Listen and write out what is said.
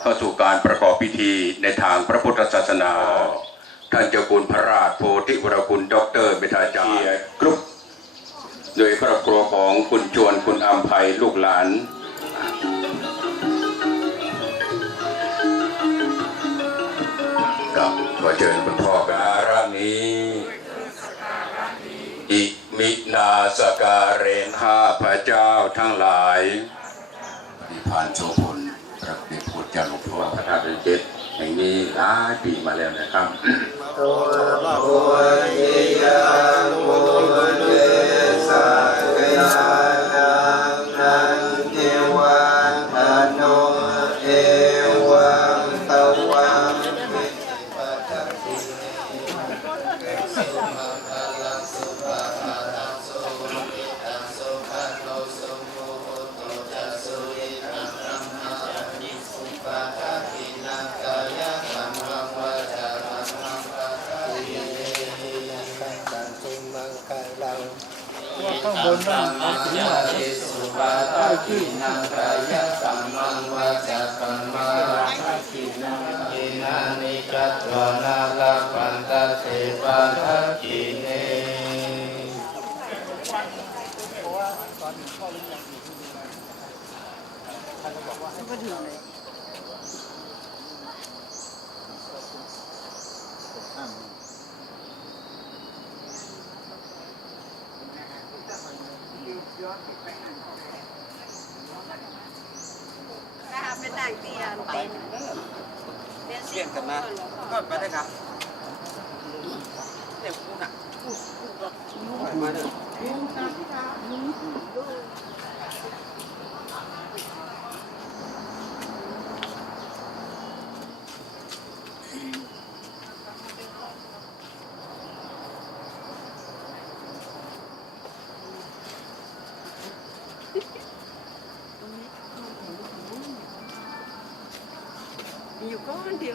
เข้าสู่การประกอบพิธีในทางพระพุทธศาสนา ท่านเจ้าคุณพระราชโพธิวรคุณด็อกเตอร์เมธาจารย์กรุ๊ปโดยครอบครัวของคุณชวนคุณอัมภัยลูกหลานครับขอเชิญคุณพ่อการานี้อิมินาสการเรนข้าพระเจ้าทั้งหลายที่ผ่านโชพล จากหลวงพ่อพระธาตุเป็นเจ็ดแห่งนี้หลายปีมาแล้วนะครับ ข้างบนนั่นเอาถึงหน่อยได้ที่นิกัตวนาลาปันตเสปาทักขิเนนะ คะเป็นนางเตียนเป็นเรียนกันมาก็ไปได้ครับเด็กคุณอะมาเด้อ nhiều có anh điều